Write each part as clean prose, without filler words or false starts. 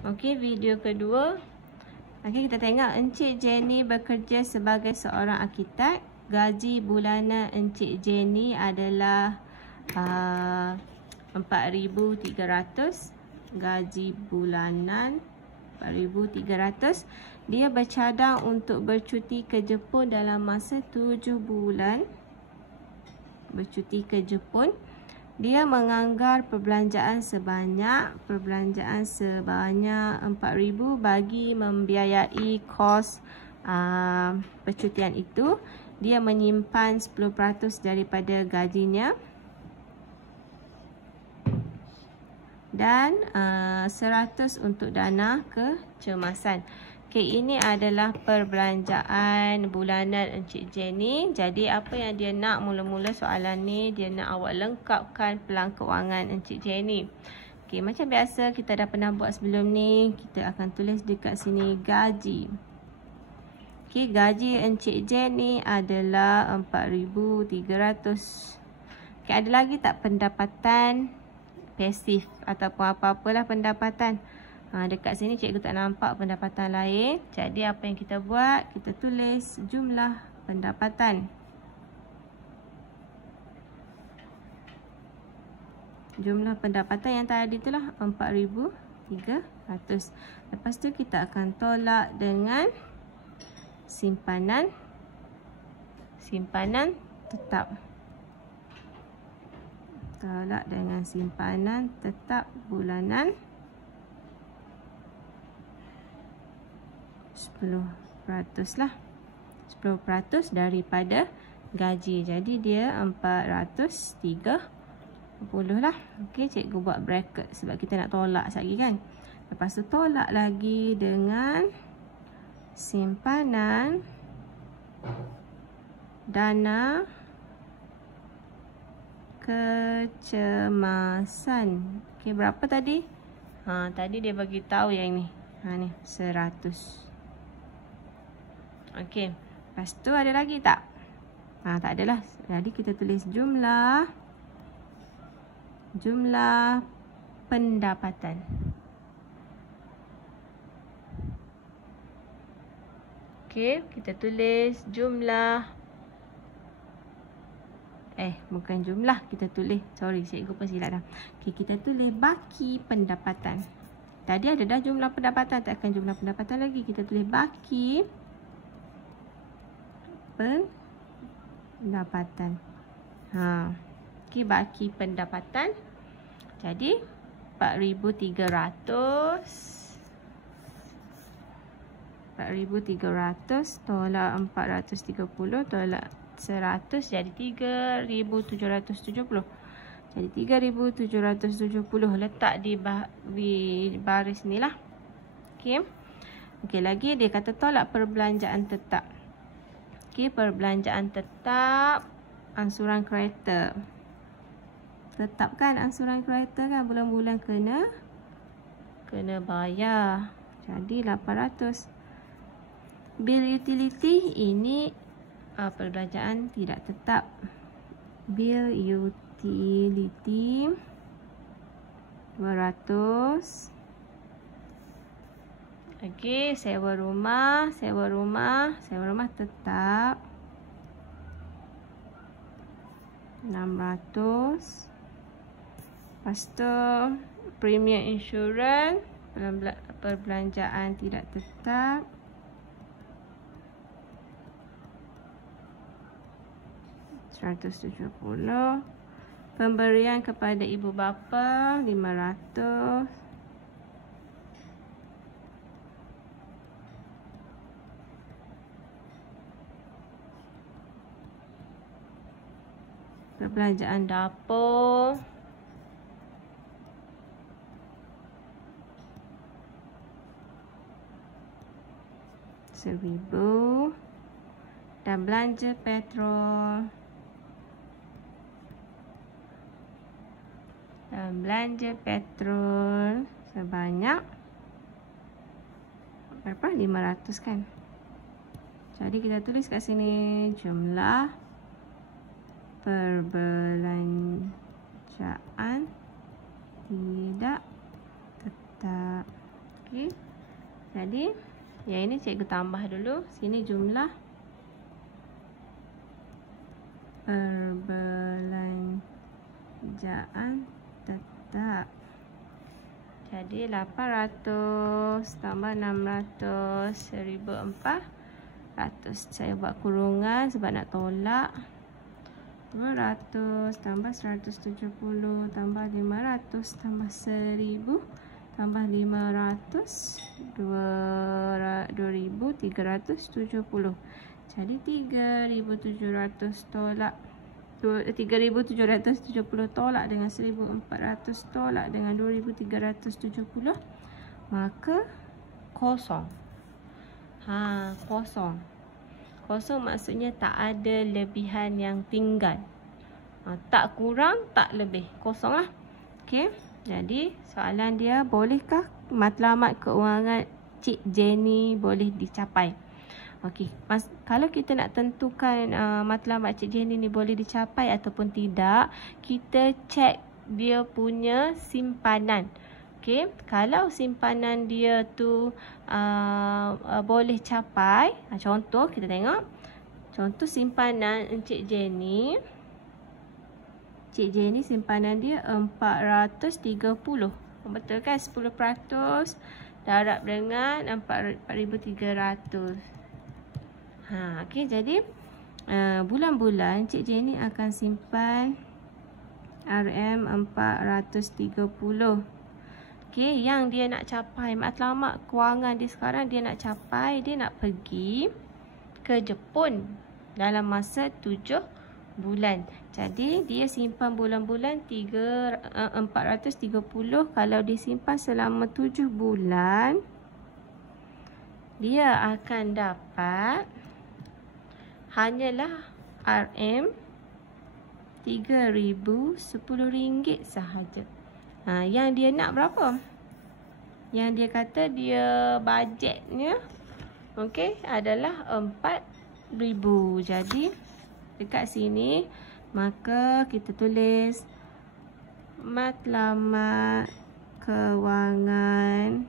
Okey, video kedua. Okey, kita tengok Encik Jenny bekerja sebagai seorang arkitek. Gaji bulanan Encik Jenny adalah 4,300. Gaji bulanan 4,300. Dia bercadang untuk bercuti ke Jepun dalam masa 7 bulan. Bercuti ke Jepun. Dia menganggar perbelanjaan sebanyak 4,000 bagi membiayai kos percutian itu. Dia menyimpan 10% daripada gajinya dan 100 untuk dana kecemasan. Okey, ini adalah perbelanjaan bulanan Encik Jenny. Jadi apa yang dia nak mula-mula soalan ni, dia nak awak lengkapkan pelang kewangan Encik Jenny. Okey, macam biasa kita dah pernah buat sebelum ni. Kita akan tulis dekat sini gaji. Okey, gaji Encik Jenny adalah 4,300. Okey, ada lagi tak pendapatan pasif ataupun apa-apalah pendapatan? Dekat sini cikgu tak nampak pendapatan lain. Jadi apa yang kita buat? Kita tulis jumlah pendapatan. Jumlah pendapatan yang tadi itulah 4,300. Lepas tu kita akan tolak dengan simpanan tetap. Tolak dengan simpanan tetap bulanan 10% lah. 10% daripada gaji. Jadi dia 430 lah. Okey, cikgu buat bracket sebab kita nak tolak sekali kan. Lepas tu tolak lagi dengan simpanan dana kecemasan. Okey, berapa tadi? Tadi dia bagi tahu yang ni. Ni 100. Okey, lepas tu ada lagi tak? Tak adalah. Jadi kita tulis jumlah pendapatan. Okey, kita tulis jumlah bukan jumlah, kita tulis, sorry cikgu pun silap dah. Okey, kita tulis baki pendapatan. Tadi ada dah jumlah pendapatan, takkan jumlah pendapatan lagi. Kita tulis baki pendapatan. Okey, baki pendapatan. Jadi 4,300 tolak 430 tolak 100 jadi 3,770. Jadi 3,770 letak di baris ni lah. Okey. Okey, lagi dia kata tolak perbelanjaan tetap. Okey, perbelanjaan tetap angsuran kereta. Tetap kan angsuran kereta kan, bulan-bulan kena bayar. Jadi 800. Bil utility ini perbelanjaan tidak tetap. Bil utility 200. Okey, sewa rumah tetap 600. Lepas tu premium insurans, perbelanjaan tidak tetap 170. Pemberian kepada ibu bapa 500. Perbelanjaan dapur 1,000 dan belanja petrol sebanyak berapa? 500 kan. Jadi kita tulis kat sini jumlah perbelanjaan tidak tetap. Okey. Jadi yang ini cikgu tambah dulu. Sini jumlah perbelanjaan tetap. Jadi 800 tambah 600, 1,400. Saya buat kurungan sebab nak tolak. 200 tambah 170 tambah 500 tambah 1000 tambah 500, 2370. Jadi 3700 tolak 3770 tolak dengan 1400 tolak dengan 2370, maka kosong. Kosong. Kosong maksudnya tak ada lebihan yang tinggal. Tak kurang, tak lebih. Kosong lah. Okey. Jadi soalan dia, bolehkah matlamat keuangan Cik Jenny boleh dicapai? Okey. Kalau kita nak tentukan matlamat Cik Jenny ni boleh dicapai ataupun tidak, kita cek dia punya simpanan. Okey, kalau simpanan dia tu boleh capai, contoh kita tengok. Contoh simpanan Encik Jenny. Cik Jenny simpanan dia 430. Betul kan? 10% darab dengan 4,300. Okey, jadi bulan-bulan Cik Jenny akan simpan RM430. Okey, yang dia nak capai, matlamat kewangan dia sekarang, dia nak capai, dia nak pergi ke Jepun dalam masa 7 bulan. Jadi dia simpan bulan-bulan 430. Kalau disimpan selama 7 bulan, dia akan dapat hanyalah RM3,010 sahaja. Yang dia nak berapa? Yang dia kata dia bajetnya adalah 4,000. Jadi dekat sini maka kita tulis matlamat kewangan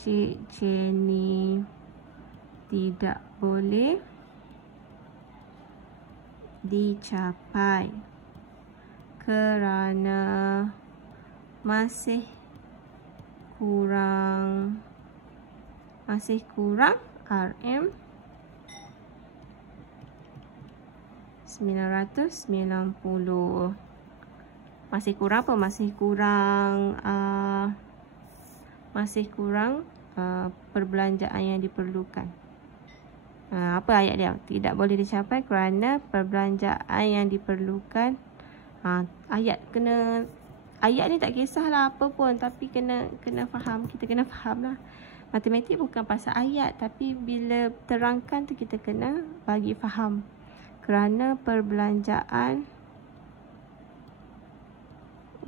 Cik Jenny tidak boleh dicapai kerana masih kurang RM990. Masih kurang apa? Masih kurang perbelanjaan yang diperlukan. Apa ayat dia? Tidak boleh dicapai kerana perbelanjaan yang diperlukan. Ayat ni tak kisahlah apa pun, tapi kena faham. Kita kena faham lah. Matematik bukan pasal ayat, tapi bila terangkan tu kita kena bagi faham. Kerana perbelanjaan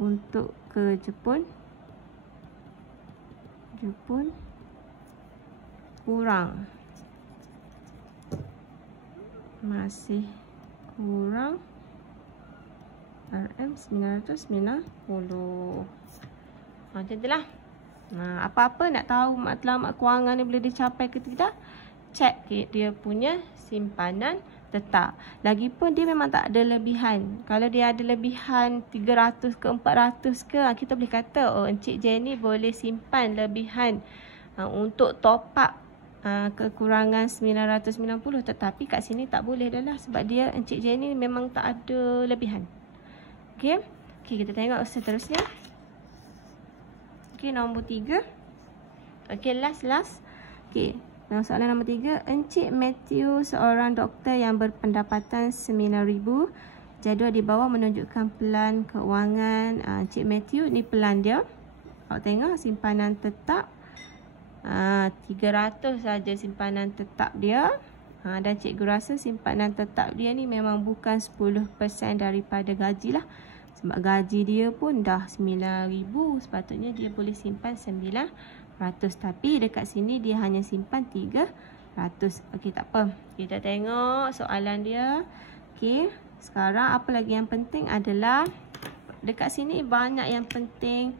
untuk ke Jepun kurang. Masih kurang RM990. Macam itulah. Apa-apa nak tahu matlamat kewangan ni boleh dicapai ke tidak, cek dia punya simpanan tetap. Lagipun dia memang tak ada lebihan. Kalau dia ada lebihan 300 ke 400 ke, kita boleh kata Encik Jenny boleh simpan lebihan untuk top up kekurangan 990. Tetapi kat sini tak boleh dah lah, sebab dia Encik Jenny memang tak ada lebihan. Okey, kita tengok seterusnya. Okey, nombor 3. Okey, last. Okey, soalan nombor 3. Encik Matthew seorang doktor yang berpendapatan 9,000. Jadual di bawah menunjukkan pelan keuangan Encik Matthew. Ni pelan dia. Awak tengok simpanan tetap 300 saja simpanan tetap dia. Dan cikgu rasa simpanan tetap dia ni memang bukan 10% daripada gaji lah. Sebab gaji dia pun dah 9,000. Sepatutnya dia boleh simpan 900. Tapi dekat sini dia hanya simpan 300. Okey, tak apa. Kita tengok soalan dia. Okey, sekarang apa lagi yang penting adalah dekat sini banyak yang penting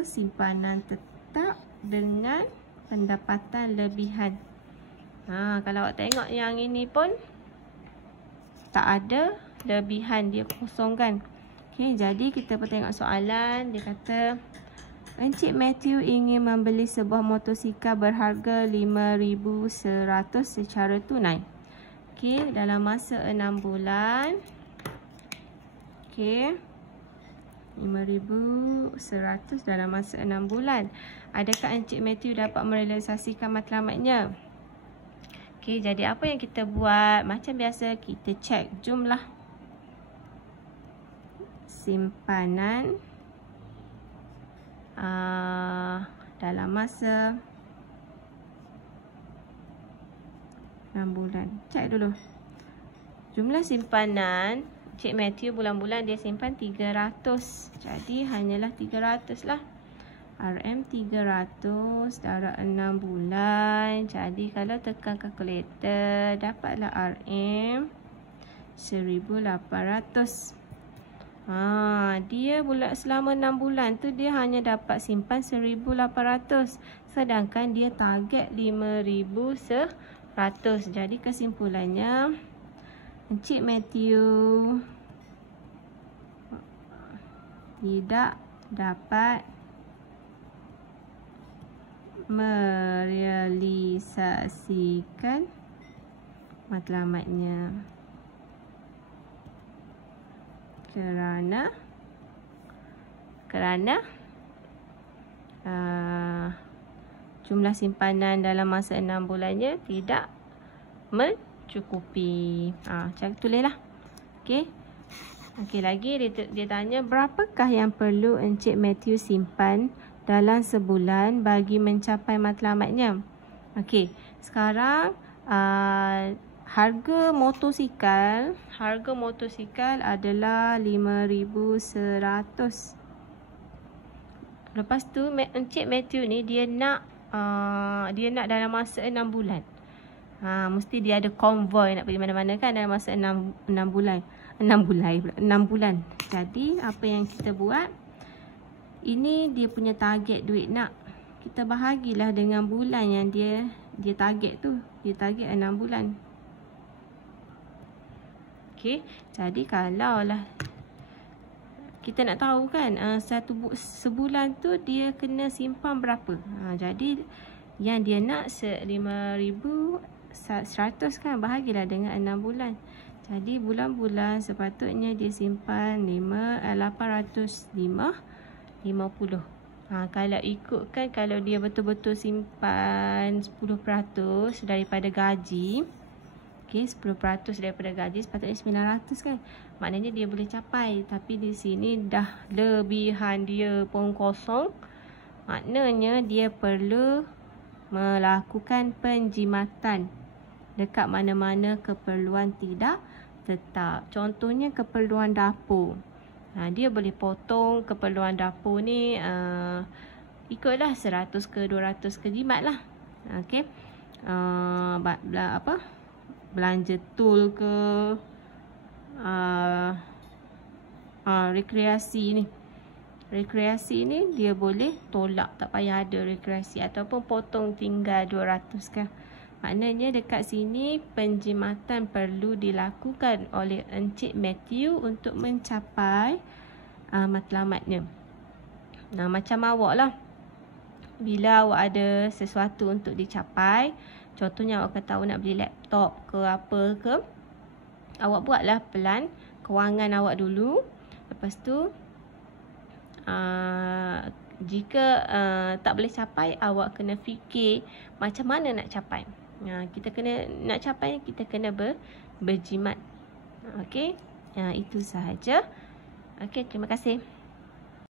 simpanan tetap dengan pendapatan lebihan. Kalau awak tengok yang ini pun tak ada lebihan, dia kosong kan. Okey, jadi kita pun tengok soalan. Dia kata Encik Matthew ingin membeli sebuah motosikal berharga 5,100 secara tunai. Okey, dalam masa 6 bulan. Okey, 5,100 dalam masa 6 bulan. Adakah Encik Matthew dapat merealisasikan matlamatnya? Okey, jadi apa yang kita buat? Macam biasa, kita cek jumlah simpanan dalam masa 6 bulan. Cek dulu. Jumlah simpanan Cik Matthew bulan-bulan dia simpan 300. Jadi hanyalah 300 lah. RM 300 darab 6 bulan. Jadi kalau tekan kalkulator, dapatlah RM 1,800. Dia selama 6 bulan tu dia hanya dapat simpan 1,800. Sedangkan dia target 5,100. Jadi kesimpulannya, Encik Matthew tidak dapat merealisasikan matlamatnya kerana jumlah simpanan dalam masa 6 bulannya tidak mencukupi. Macam tulislah. Okey. Okey, lagi dia tanya berapakah yang perlu Encik Matthew simpan dalam sebulan bagi mencapai matlamatnya. Okey, sekarang harga motosikal adalah 5,100. Lepas tu Encik Matthew ni dia nak dalam masa 6 bulan. Mesti dia ada konvoi nak pergi mana-mana kan dalam masa 6 bulan. 6 bulan. Jadi apa yang kita buat? Ini dia punya target duit nak. Kita bahagilah dengan bulan yang dia target tu. Dia target 6 bulan. Okey, jadi kalau lah kita nak tahu kan sebulan tu dia kena simpan berapa. Jadi yang dia nak 5,100 kan, bahagilah dengan 6 bulan. Jadi bulan-bulan sepatutnya dia simpan 850. Kalau ikutkan, kalau dia betul-betul simpan 10% daripada gaji, okey, 10% daripada gaji sepatutnya 900 kan. Maknanya dia boleh capai. Tapi di sini dah lebihan dia pun kosong. Maknanya dia perlu melakukan penjimatan dekat mana-mana keperluan tidak tetap. Contohnya keperluan dapur. Dia boleh potong keperluan dapur ni ikutlah 100 ke 200 ke jimat lah. Okey. Belanja tool ke rekreasi ni dia boleh tolak, tak payah ada rekreasi, ataupun potong tinggal 200 kan. Maknanya dekat sini penjimatan perlu dilakukan oleh Encik Matthew untuk mencapai matlamatnya. Macam awak lah, bila awak ada sesuatu untuk dicapai, contohnya awak kata awak nak beli laptop ke apa ke, awak buatlah plan kewangan awak dulu. Lepas tu jika tak boleh capai, awak kena fikir macam mana nak capai. Kita kena berjimat. Okey, itu sahaja. Okey, terima kasih.